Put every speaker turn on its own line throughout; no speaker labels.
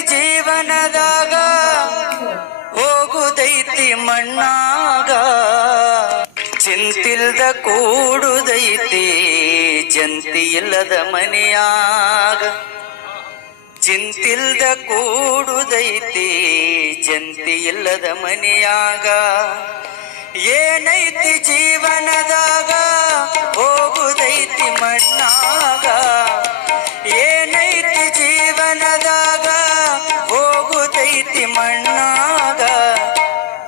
ಜೀವನದಾಗ ಹೋಗುದೈತಿ ಮಣ್ಣಾಗ. ಚಿಂತಿಲ್ದ ಕೂಡುದೈತಿ ಜಂತಿ ಇಲ್ಲದ ಮನೆಯಾಗ. ಚಿಂತಿಲ್ದ ಕೂಡುದೈತಿ ಜಂತಿ ಇಲ್ಲದ ಮನೆಯಾಗ. ಏನೈತಿ ಜೀವನದಾಗ? ಮಣ್ಣಾಗ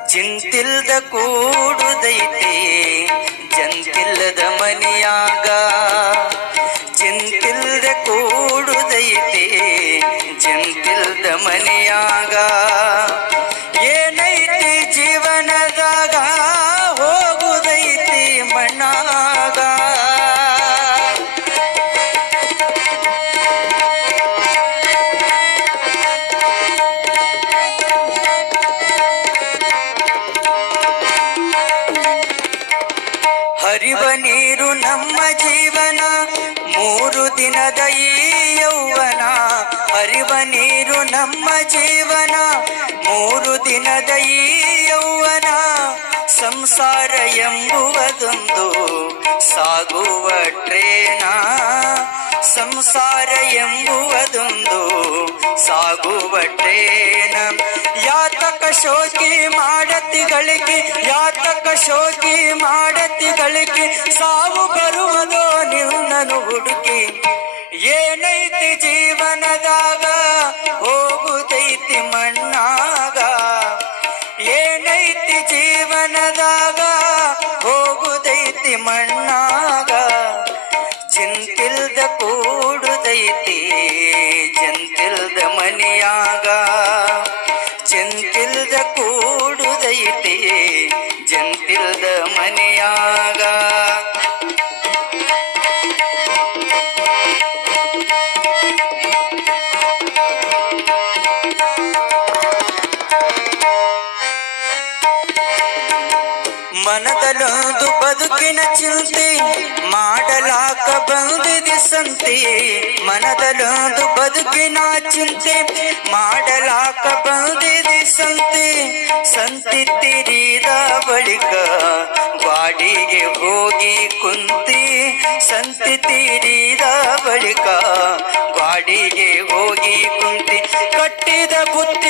ಚಿಂತಿಲ್ದ ಕೂಡುದೈತಿ ಜಂತಿಲ್ಲದ ಮನೆಯಾಗ ಚಿಂತಿಲ್ದ ಕೂಡುದೈತಿ ಜಂತಿಲ್ದ ಮನೆಯಾಗ ಹರಿವ ನೀರು ನಮ್ಮ ಜೀವನ, ಮೂರು ದಿನದ ಈ ಯೌವನ. ಹರಿವ ನೀರು ನಮ್ಮ ಜೀವನ, ಮೂರು ದಿನದ ಈ ಯೌವನ. ಸಂಸಾರ ಎಂಬುವುದೊಂದು ಸಾಗುವ ಟ್ರೇನ. ಸಂಸಾರ ಎಂಬುವುದೊಂದು ಸಾಗುವ ಟ್ರೇನ. ಶೋಕಿ ಮಾಡತಿಗಳಿಗೆ ಯಾತಕ ಶೋಕಿ ಮಾಡತಿಗಳಿಗೆ ಸಾವು ಬರುವುದೋ ನಿನ್ನನು ಹುಡುಕಿ. ಏನೈತಿ ಜೀವನದಾಗ ಹೋಗುದೈತಿ ಮಣ್ಣಾಗ. ಏನೈತಿ ಜೀವನದಾಗ ಹೋಗುದೈತಿ ಮಣ್ಣಾಗ. ಚಿಂತಿಲ್ದ ಕೂಡುದೈತಿ ಜಂತಿಲ್ದ ಮನೆಯಾಗ. ಜಂತಿಲ್ದ ಮನೆಯಾಗ ಮನದಲ್ಲೊಂದು ಬದುಕಿನ ಚಿಂತೆ ಮಾಡಲಾಕ ಬಂದಿದೆ ಸಂತೆ ಮನದಲ್ಲೊಂದು ಬದುಕಿನ ಚಿಂತೆ ಮಾಡಲಾಕ ಬಂದಿದೆ ಸಂತೆ ಸಂತಿ ತಿರಿದ ಬಳಿಕ ಬಾಡಿಗೆ ಹೋಗಿ ಕುಂತಿ ಸಂತಿ ತಿರಿದ ಬಳಿಕ ಬಾಡಿಗೆ ಹೋಗಿ ಕುಂತಿ ಕಟ್ಟಿದ ಬುತ್ತಿ